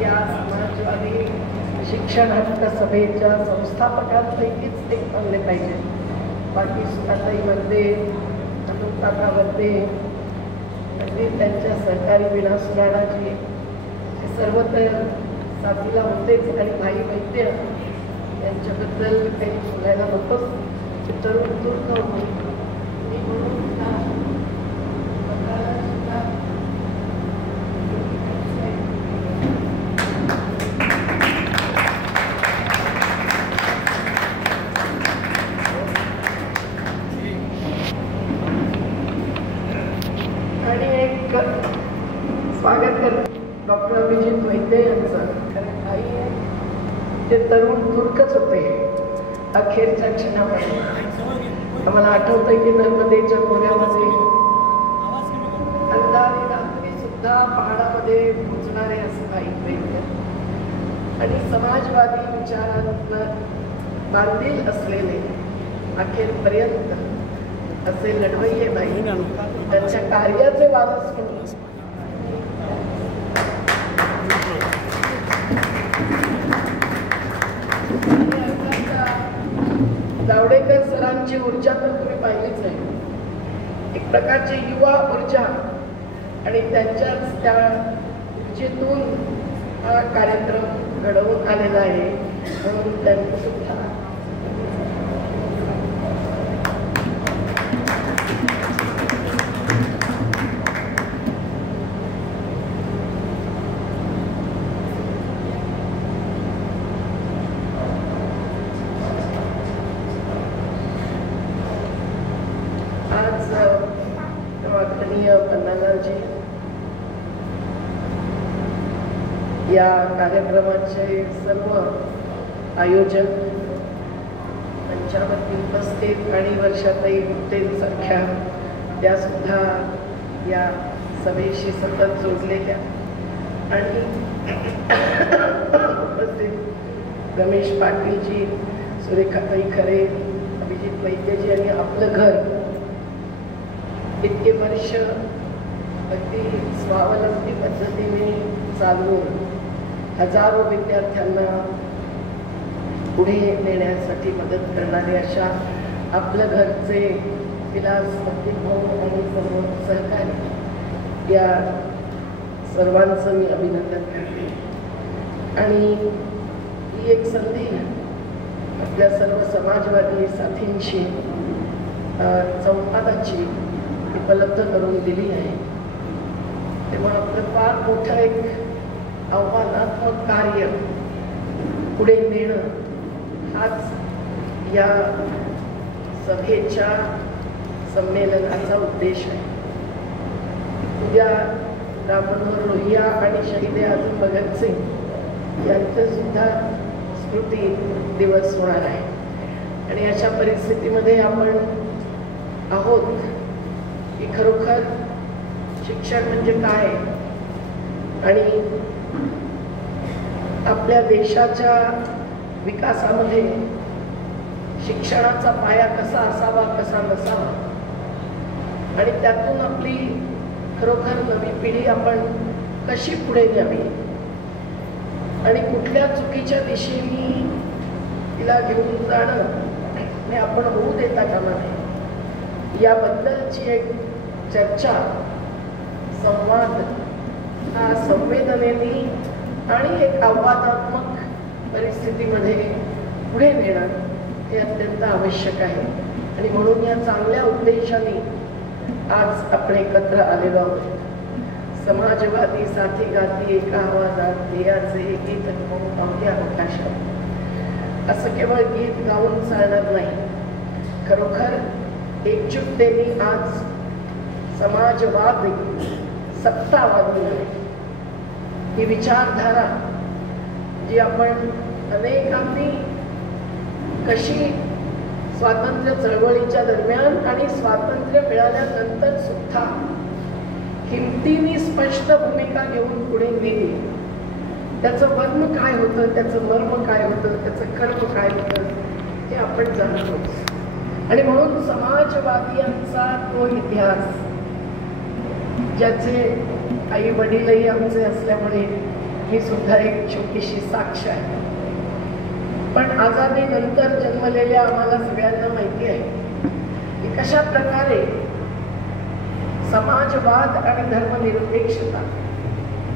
या समाजवादी शिक्षण हक्क सभेच्या संस्थापकांपैकीच एक मानले पाहिजे. बाकी सुताताईमध्ये अनुकाकामध्ये म्हणजे त्यांच्या सहकारी विना सुराणाजी हे सर्व तर साथीला होतेच आणि भाई वैद्य यांच्याबद्दल काही बोलायला नकोच. तरुण दूर नव्हते म्हणून स्वागत करते डॉक्टर अभिजित वैद्य यांचं. कारण काही ते तरुण तुर्कच होते अखेरच्या क्षणामध्ये. आम्हाला आठवतंय की नर्मदेच्या खोऱ्यामध्ये अंधारी रात्री सुद्धा पहाडामध्ये पोचणारे असे भाई वैद्य आणि समाजवादी विचारांना बांधील असलेले अखेरपर्यंत असे लढवय्ये बाई त्यांच्या कार्याचे वारस म्हणून जावडेकर सरांची ऊर्जा तर तुम्ही पाहिलीच आहे. एक प्रकारची युवा ऊर्जा आणि त्यांच्याच त्या ऊर्जेतून हा कार्यक्रम घडवून आलेला आहे. म्हणून त्यांनी सुद्धा या कार्यक्रमाचे सर्व आयोजक त्यांच्यावरती उपस्थित आणि वर्षाताई गुप्तेंसारख्या त्या सुद्धा या सभेशी सतत जोडलेल्या आणि उपस्थित रमेश पाटीलजी, सुरेखाताई खरे, अभिजित वैद्यजी आणि आपलं घर इतके वर्ष अगदी स्वावलंबी पद्धतीने चालवून हजारो विद्यार्थ्यांना पुढे नेण्यासाठी मदत करणारे अशा आपलं घरचे विलास भाऊ आणि सर्व सहकारी या सर्वांचं मी अभिनंदन करते. आणि ही एक संधी आपल्या सर्व समाजवादी साथींशी संवादाची उपलब्ध करून दिली आहे. तेव्हा आपलं फार मोठं एक आव्हानात्मक कार्य पुढे नेणं हाच या सभेच्या संमेलनाचा उद्देश आहे. उद्या राममनोहर लोहिया आणि शहीद आझम भगतसिंग यांचं सुद्धा स्मृती दिवस होणार आहे. आणि अशा परिस्थितीमध्ये आपण आहोत की खरोखर शिक्षण म्हणजे काय आणि आपल्या देशाच्या विकासामध्ये शिक्षणाचा पाया कसा असावा कसा नसावा आणि त्यातून आपली खरोखर नवी पिढी आपण कशी पुढे न्यावी आणि कुठल्या चुकीच्या दिशेने तिला घेऊन जाणं हे आपण होऊ देता कामा नये याबद्दलची एक चर्चा संवाद हा संवेदनेने आणि एक आव्हानात्मक परिस्थितीमध्ये पुढे नेणं हे अत्यंत आवश्यक आहे. आणि म्हणून या चांगल्या उद्देशाने आज आपण एकत्र आलेलो आहोत. समाजवादी साथी गाती एका आवाजात ध्येयाचे गीत अवघ्या आकाशात असं केवळ गीत गाऊन चालणार नाही. खरोखर एकजुटतेने आज समाजवादी सत्तावादी ही विचारधारा जी आपण अनेकांनी कशी स्वातंत्र्य चळवळीच्या दरम्यान आणि स्वातंत्र्य मिळाल्यानंतर सुद्धा हिमतीने स्पष्ट भूमिका घेऊन पुढे नेली. त्याचं मर्म काय होतं, त्याचं मर्म काय होतं, त्याचं कर्म काय होतं हे आपण जाणतो. आणि म्हणून समाजवादियांचा तो इतिहास ज्याचे आई वडीलही आमचे असल्यामुळे मी सुद्धा एक छोटीशी साक्ष आहे. पण आझादीनंतर जन्मलेल्या आम्हाला सगळ्यांना माहिती आहे की कशा प्रकारे समाजवाद आणि धर्मनिरपेक्षता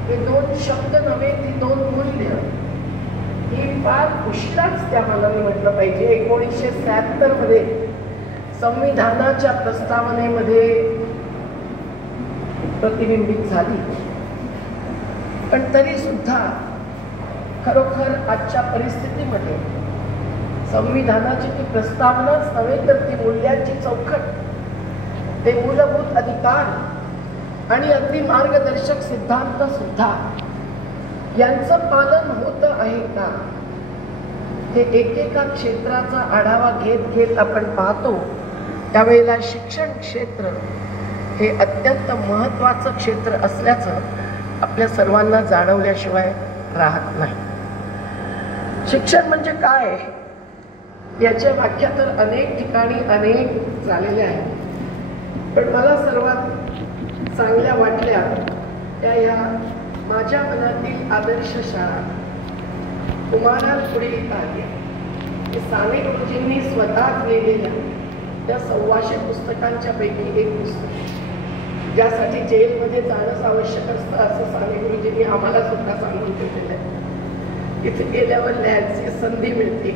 हे दोन शब्द नव्हे, ती दोन मूल्य ही फार उशिराच त्या मनाने म्हटलं पाहिजे 1976 मध्ये संविधानाच्या प्रस्तावनेमध्ये प्रतिबिंबित झाली. पण तरी सुद्धा खरोखर आजच्या परिस्थितीमध्ये संविधानाची ती प्रस्तावनाच नव्हे तर ती मूल्यांची चौकट, ते मूलभूत अधिकार आणि अगदी मार्गदर्शक सिद्धांत सुद्धा यांचं पालन होत आहे का, हे एकेका क्षेत्राचा आढावा घेत घेत आपण पाहतो. त्यावेळेला शिक्षण क्षेत्र हे अत्यंत महत्त्वाचं क्षेत्र असल्याचं आपल्या सर्वांना जाणवल्याशिवाय राहत नाही. शिक्षण म्हणजे काय याच्या व्याख्या तर अनेक ठिकाणी अनेक झालेल्या आहेत. पण मला सर्वात चांगल्या वाटल्या त्या ह्या माझ्या मनातील आदर्श शाळा तुम्हाला पुढे येत आहे. साने गुरुजींनी स्वतः लिहिलेल्या त्या 1,400 पुस्तकांच्या पैकी एक पुस्तक, ज्यासाठी जेलमध्ये जाणंच आवश्यक असतं असं साने गुरुजींनी आम्हाला सुद्धा सांगून ठेवलेलं आहे. इथे गेल्यावर लिहायची संधी मिळते.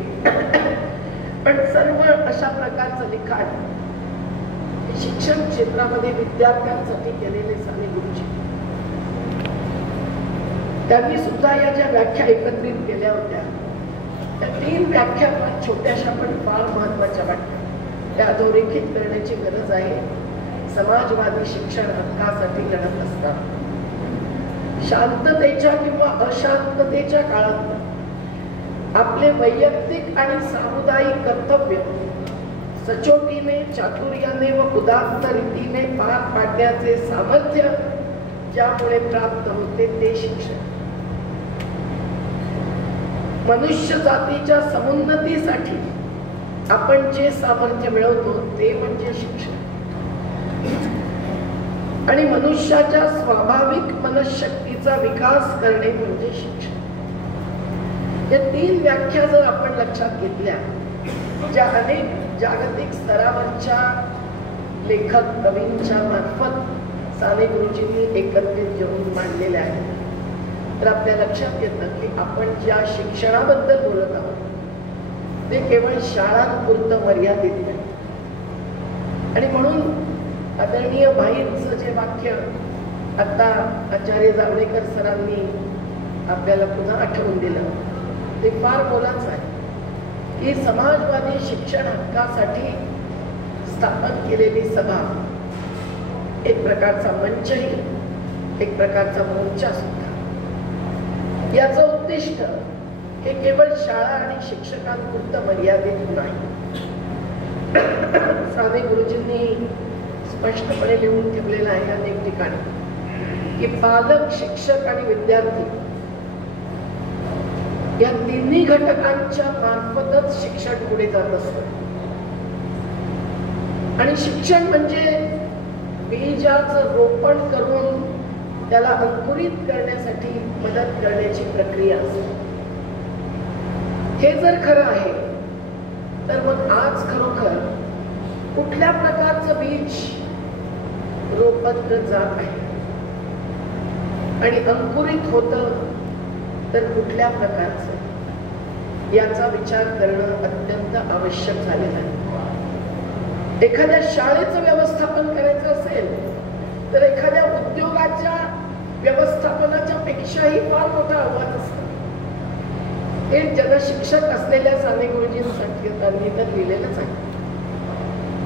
पण सर्व अशा प्रकारचं लिखाण शिक्षण क्षेत्रामध्ये विद्यार्थ्यांसाठी केलेले साने गुरुजी, त्यांनी सुद्धा या ज्या व्याख्या एकत्रित केल्या होत्या त्या 3 व्याख्या छोट्याशा पण फार महत्वाच्या वाटल्या. त्या अधोरेखित करण्याची गरज आहे. समाजवादी शिक्षण हक्कासाठी लढत असतात. शांततेच्या किंवा अशांततेच्या काळात आपले वैयक्तिक आणि सामुदायिक कर्तव्य सचोटीने, चातुर्याने व उदात्त रीतीने पार पाडण्याचे सामर्थ्य ज्यामुळे प्राप्त होते ते शिक्षण. मनुष्य जातीच्या समुन्नतीसाठी आपण जे सामर्थ्य मिळवतो ते म्हणजे शिक्षण. आणि मनुष्याच्या स्वाभाविक मनशक्तीचा विकास करणे म्हणजे शिक्षण. या 3 व्याख्या जर आपण लक्षात घेतल्या, ज्या अनेक जागतिक स्तरावरच्या लेखक कवींच्या मार्फत साने गुरुजींनी एकत्रित घेऊन मांडलेल्या आहेत, तर आपल्या लक्षात येतं की आपण ज्या शिक्षणाबद्दल बोलत आहोत ते केवळ शाळांपुरतं मर्यादित नाही. आणि म्हणून आदरणीय भाईंचं जे वाक्य आता आचार्य जावडेकर सरांनी आपल्याला पुन्हा आठवून दिलं ते फार मोलाचं आहे की समाजवादी शिक्षण हक्कासाठी स्थापन केलेली सभा एक प्रकारचा मंचही, एक प्रकारचा मोर्चा सुद्धा. याचं उद्दिष्ट हे केवळ शाळा आणि शिक्षकांपुरतं मर्यादित नाही. साने गुरुजींनी स्पष्टपणे लिहून ठेवलेलं आहे अनेक ठिकाणी की पालक, शिक्षक आणि विद्यार्थी या 3 घटकांच्या मार्फतच शिक्षण पुढे जात असतं. आणि शिक्षण म्हणजे बीजाचं रोपण करून त्याला अंकुरित करण्यासाठी मदत करण्याची प्रक्रिया असते. हे जर खरं आहे तर मग आज खरोखर कुठल्या प्रकारचं बीज रोपलं जात आहे आणि अंकुरित होतं तर कुठल्या प्रकारचं, याचा विचार करणं अत्यंत आवश्यक झालेलं आहे. एखाद्या शाळेचं व्यवस्थापन करायचं असेल तर एखाद्या उद्योगाच्या व्यवस्थापनाच्या पेक्षाही फार मोठं आव्हान असतं. हे जनशिक्षक असलेल्या साने गुरुजींसाठी त्यांनी तर लिहिलेलंच आहे.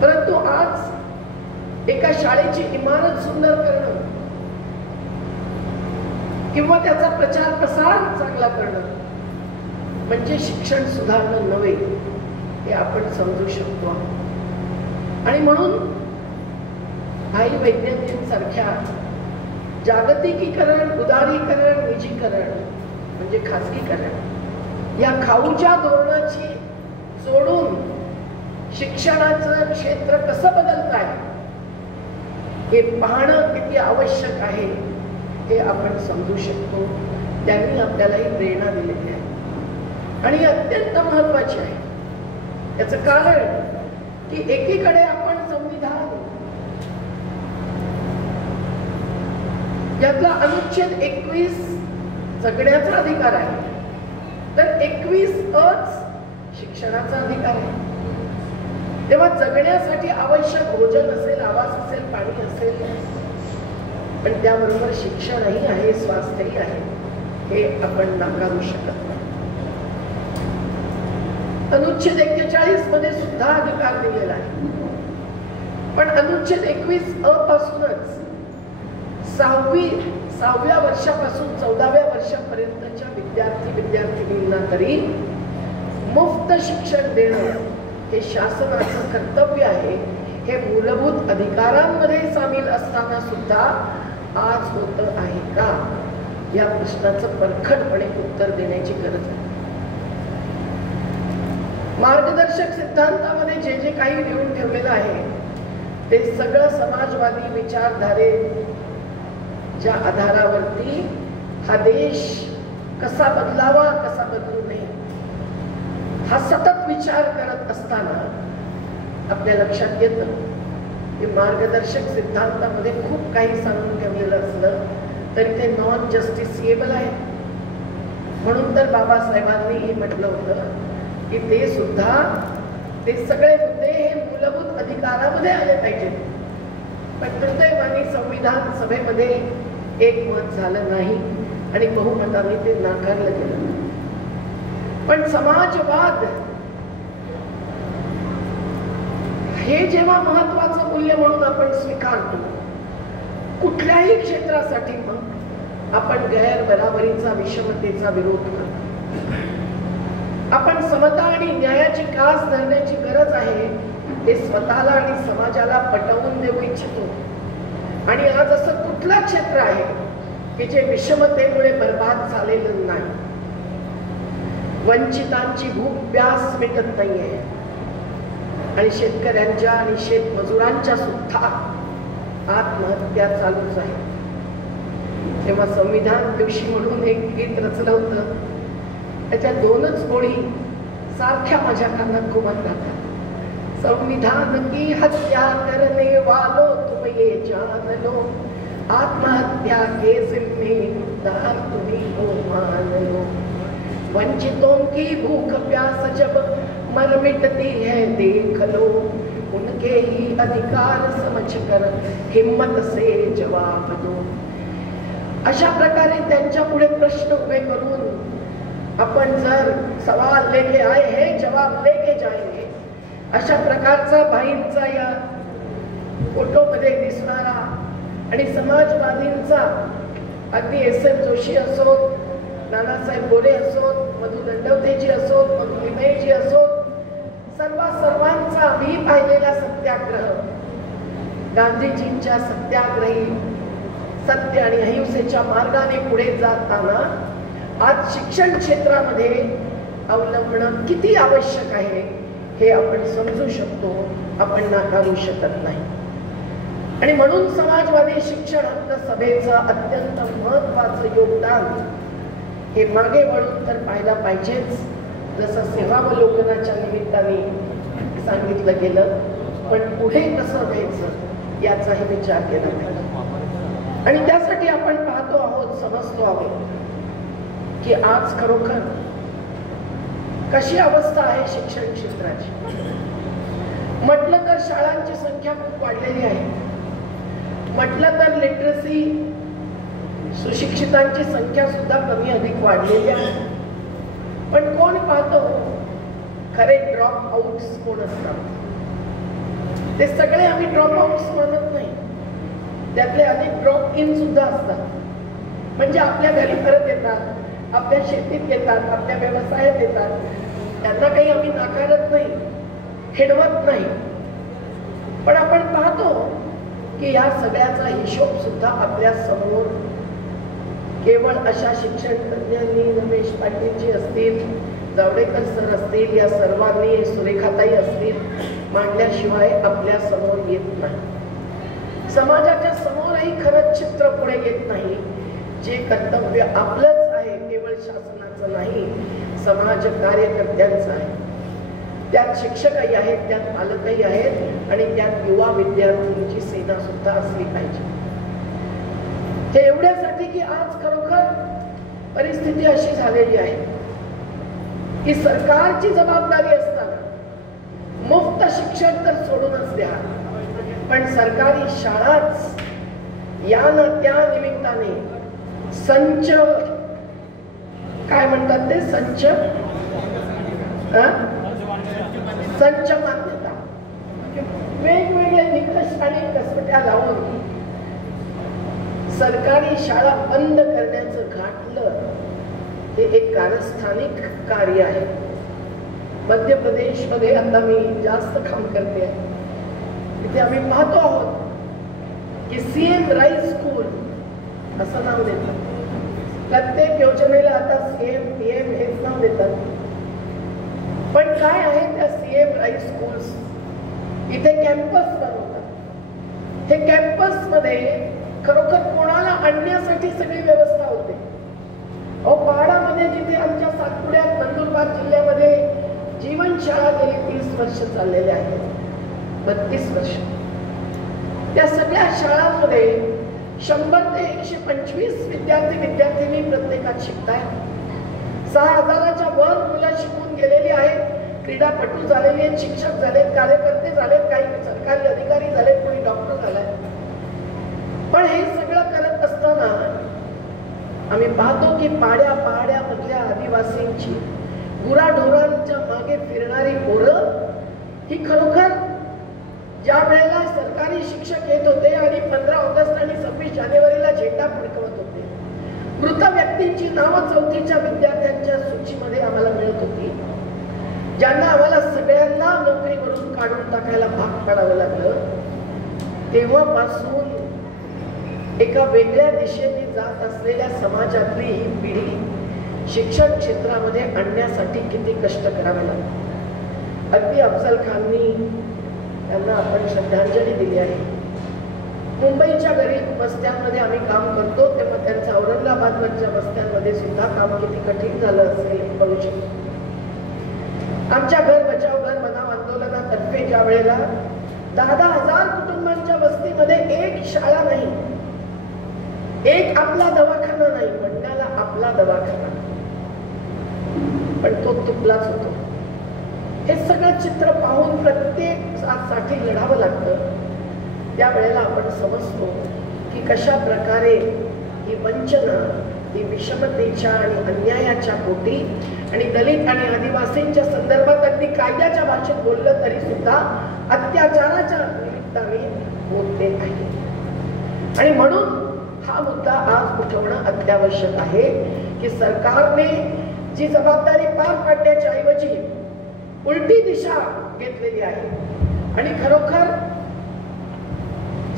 परंतु आज एका शाळेची इमारत सुंदर करणं किंवा त्याचा प्रचार प्रसार चांगला करणं म्हणजे शिक्षण सुधारणं नव्हे, हे आपण समजू शकतो. आणि म्हणून भाई वैद्यंतींसारख्या जागतिकीकरण, उदारीकरण, निजीकरण म्हणजे खाजगीकरण या खाऊच्या धोरणाची सोडून शिक्षणाचं क्षेत्र कसं बदलत आहे हे पाहणं किती आवश्यक आहे हे आपण समजू शकतो. त्यांनी आपल्याला ही प्रेरणा दिलेली आहे आणि अत्यंत महत्वाची आहे. याचं कारण की एकीकडे आपण संविधान यातला अनुच्छेद 21 जगण्याचा अधिकार आहे, तर 21 शिक्षणाचा अधिकार आहे. तेव्हा जगण्यासाठी आवश्यक भोजन असेल, आवास असेल, पाणी असेल, पण त्याबरोबर शिक्षणही आहे, स्वास्थ्यही आहे, हे आपण नाकारू शकत नाही. अनुच्छेद 41 मध्ये सुद्धा अधिकार दिलेला आहे, पण अनुच्छेद 21 पासूनच 6व्या वर्षापासून 14व्या वर्षापर्यंतच्या विद्यार्थिनींना तरी मुफ्त शिक्षण देणं हे शासनाचं कर्तव्य आहे. हे मूलभूत अधिकारांमध्ये सामील असताना सुद्धा आज होत आहे का, या प्रश्नाचं परखडपणे उत्तर देण्याची गरज आहे. मार्गदर्शक सिद्धांतामध्ये जे जे काही लिहून ठेवलेलं आहे ते सगळं समाजवादी विचारधारेच्या आधारावरती हा देश कसा बदलावा, कसा बदलू नये, हा सतत विचार करत असताना आपल्या लक्षात येतं की मार्गदर्शक सिद्धांतामध्ये खूप काही सांगून ठेवलेलं असलं तरी ते नॉन जस्टिसिएबल आहे. म्हणून तर बाबासाहेबांनी हे म्हटलं होतं की ते सुद्धा, ते सगळे मुद्दे हे मूलभूत अधिकारामध्ये आले पाहिजेत. पण दुर्दैवाने संविधान सभेमध्ये एकमत झालं नाही आणि बहुमताने ते नाकारलं गेलं. पण समाजवाद हे जेव्हा महत्वाचं मूल्य म्हणून आपण स्वीकारतो कुठल्याही क्षेत्रासाठी, मग आपण गैरबराबरीचा, विषमतेचा विरोध करतो. आपण समता आणि न्यायाची कास धरण्याची गरज आहे हे स्वतःला आणि समाजाला पटवून देऊ इच्छितो. आणि आज असं कुठलं क्षेत्र आहे की जे विषमतेमुळे बर्बाद झालेलं नाही. वंचितांची भूक प्यास मिटत नाहीये आणि शेतकऱ्यांच्या आणि शेतमजुरांच्या सुद्धा आत्महत्या चालूच आहे. तेव्हा संविधान दिवशी म्हणून एक गीत रचलं होतं, त्याच्या 2च ओळी सारख्या माझ्या कानात घुमत राहतात. संविधान की हत्या करने वालों तुम ये जान लो, आत्महत्या के जिम्मेदार तुम्ही हो मान लो. वंचितों की भूख प्यास जब मर मिटती है देख लो, उनके ही अधिकार समझकर हिम्मत से जवाब दो. अशा प्रकारे त्यांच्या पुढे प्रश्न उभे करून आपण जर सवाल लेके आए हैं जवाब लेके जाएंगे, अशा प्रकारचा भाईंचा या फोटोमध्ये दिसणारा आणि समाजवादींचा अगदी S.M. जोशी असोत, नानासाहेब गोरे असोत, मधु दंडवतेजी असोत, मधु लिमयेजी असोत, सर्वांचा आम्ही पाहिलेला सत्याग्रह, गांधीजींच्या सत्याग्रही सत्य आणि अहिंसेच्या मार्गाने पुढे जाताना आज शिक्षण क्षेत्रामध्ये अवलंबणं किती आवश्यक आहे हे आपण समजू शकतो, आपण नाकारू शकत नाही. आणि म्हणून समाजवादी शिक्षण हक्क सभेचं अत्यंत महत्वाचं योगदान हे मागे वळून तर पाहायला पाहिजेच, जसं सेवावलोकनाच्या निमित्ताने सांगितलं गेलं, पण पुढे कसं व्हायचं याचाही विचार केला पाहिजे. आणि त्यासाठी आपण पाहतो आहोत, समजतो आहोत की आज खरोखर कशी अवस्था आहे शिक्षण क्षेत्राची. म्हटलं तर शाळांची संख्या खूप वाढलेली आहे, म्हटलं तर लिटरसी सुशिक्षितांची संख्या सुद्धा कमी अधिक वाढलेली आहे. पण कोण पाहतो खरे ड्रॉप आउट्स कोण असतात? ते सगळे आम्ही ड्रॉप आउट्स म्हणत नाही, त्यातले अनेक ड्रॉप इन सुद्धा असतात. म्हणजे आपल्या घरी परत येतात, आपल्या शेतीत येतात, आपल्या व्यवसायात येतात, त्यांना काही आम्ही नाकारत नाही, खेळवत नाही. पण आपण पाहतो की या सगळ्याचा हिशोब सुद्धा आपल्या समोर केवळ अशा शिक्षण तज्ञांनी, रमेश पाटीलजी असतील, जावडेकर सर असतील, या सर्वांनी, सुरेखाताई असतील, मांडल्याशिवाय आपल्या समोर येत नाही. समाजाच्या समोरही खरंच चित्र पुढे येत नाही. जे कर्तव्य आपलंच आहे, केवळ शासनाचं नाही, समाज कार्यकर्त्यांचं आहे. त्यात शिक्षकही आहेत, त्यात पालकही आहेत आणि त्यात युवा विद्यार्थ्यांची सेना सुद्धा असली पाहिजे. हे एवढ्यासाठी की आज खरोखर परिस्थिती अशी झालेली आहे की सरकारची जबाबदारी असताना मुफ्त शिक्षण तर सोडूनच द्या, पण सरकारी शाळाच या ना त्या निमित्ताने संच काय म्हणतात ते संच मान्यता वेगवेगळे निकष आणि कसोट्या लावून सरकारी शाळा बंद करण्याचं घातलं. हे एक कारस्थानिक कार्य आहे. मध्य प्रदेशमध्ये आता मी जास्त काम करते आहे, तिथे आम्ही पाहतो आहोत की सीएम राईस स्कूल असं नाव देतात. प्रत्येक योजनेला आता सीएम पीएम हेच नाव देतात. पण काय आहे त्या सीएम राईस स्कूल्स? इथे कॅम्पस बनवतात. हे कॅम्पस मध्ये खरोखर कोणाला आणण्यासाठी सगळी व्यवस्था होते. पहाडामध्ये जिथे आमच्या सातपुड्यात नंदुरबार जिल्ह्यामध्ये जीवनशाळा गेली 30 वर्ष चाललेले आहेत, 32 वर्ष. त्या सगळ्या शाळांमध्ये 100 ते 125 विद्यार्थी प्रत्येकात शिकतायत. 6000च्या वर मुलं शिकून गेलेली आहेत. क्रीडापटू झालेली आहेत, शिक्षक झालेत, कार्यकर्ते झालेत, काही सरकारी अधिकारी झालेत, कोणी डॉक्टर झालाय. पण हे सगळं करत असताना आम्ही पाहतो की पहाड्यामधल्या आदिवासींची गुराढोरांच्या मागे फिरणारी पोरं ही खरोखर ज्या वेळेला सरकारी शिक्षक येत होते आणि 15 ऑगस्ट आणि 26 जानेवारीला झेंडा फडकवत होते, मृत व्यक्तींची नावं 4थीच्या विद्यार्थ्यांच्या सूचीमध्ये आम्हाला मिळत होती, ज्यांना आम्हाला सगळ्यांना नोकरीवरून काढून टाकायला भाग पाडावं लागलं. तेव्हापासून एका वेगळ्या दिशेने जात असलेल्या समाजातली ही पिढी शिक्षण क्षेत्रामध्ये आणण्यासाठी किती कष्ट करावे लागले. अगदी अफजल खाननी त्यांना आपण श्रद्धांजली दिली आहे. मुंबईच्या गरीब वस्त्यांमध्ये आम्ही काम करतो तेव्हा त्यांचं औरंगाबादवरच्या वस्त्यांमध्ये सुद्धा काम किती कठीण झालं असेल हे कळू शकतो. आमच्या घर बचाव घर बनाव आंदोलनातर्फे ज्या वेळेला 10,000 कुटुंबांच्या वस्तीमध्ये एक शाळा नाही, एक आपला दवाखाना नाही, म्हणण्याला आपला दवाखाना, पण तो तुटलाच होतो. हे सगळं चित्र पाहून प्रत्येक साठी लढावं लागतं. त्यावेळेला आपण समजतो की कशा प्रकारे ही वंचना, ही विषमतेच्या आणि अन्यायाच्या पोटी आणि दलित आणि आदिवासींच्या संदर्भात अगदी कायद्याच्या भाषेत बोललं तरी सुद्धा अत्याचाराच्या निमित्ताने होते आहे. आणि म्हणून हा मुद्दा आज उठवणं अत्यावश्यक आहे की सरकारने जी जबाबदारी पार पाडण्याच्या ऐवजी उलटी दिशा घेतलेली आहे आणि खरोखर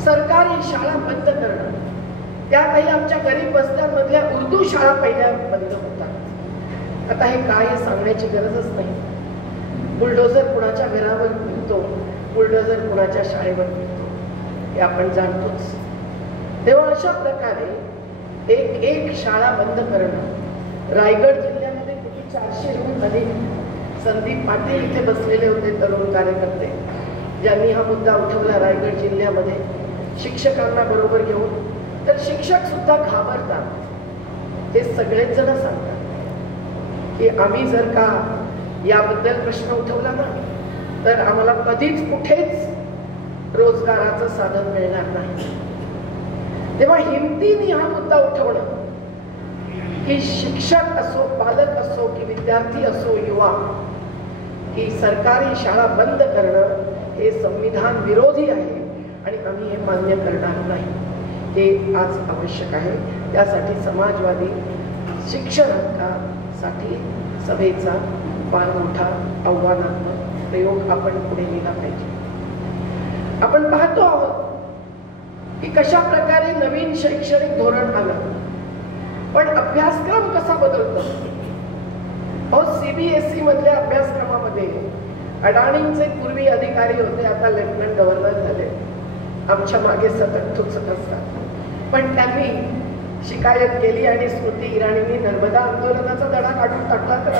सरकारी शाळा बंद करणं, त्यातही आमच्या गरीब वस्त्यांमधल्या उर्दू शाळा पहिल्या बंद होतात. आता हे काय सांगण्याची गरजच नाही. बुलडोझर कुणाच्या घरावर फिरतो, बुलडोझर कुणाच्या शाळेवर फिरतो हे आपण जाणतोच. तेव्हा अशा प्रकारे एक शाळा बंद करणं. रायगड जिल्ह्यामध्ये किती 400हून अधिक संदीप पाटील इथे बसलेले होते, तरुण कार्यकर्ते, ज्यांनी हा मुद्दा उठवला रायगड जिल्ह्यामध्ये शिक्षकांना बरोबर घेऊन. तर शिक्षक सुद्धा घाबरतात. हे सगळेच जण सांगतात की आम्ही जर का याबद्दल प्रश्न उठवला ना तर आम्हाला कधीच कुठेच रोजगाराचं साधन मिळणार नाही. तेव्हा हिमतीने हा मुद्दा उठवणं की शिक्षक असो, पालक असो की विद्यार्थी असो, युवा, की सरकारी शाळा बंद करणं हे संविधान विरोधी आहे आणि आम्ही हे मान्य करणार नाही. हे आज आवश्यक आहे. त्यासाठी समाजवादी शिक्षण हक्कासाठी सभेचा फार मोठा आव्हानात्मक प्रयोग आपण पुढे नेला पाहिजे. आपण पाहतो आहोत की कशा प्रकारे नवीन शैक्षणिक धोरण आलं, पण अभ्यासक्रम कसा बदलतो. CBSE मधल्या अभ्यासक्रमामध्ये अडाणींचे पूर्वी अधिकारी होते, आता लेफ्टनंट गव्हर्नर झाले, आमच्या मागे सतत टोचत असतात. पण त्यांनी शिकायत केली आणि स्मृती इराणींनी नर्मदा आंदोलनाचा धडा काढून टाकला तर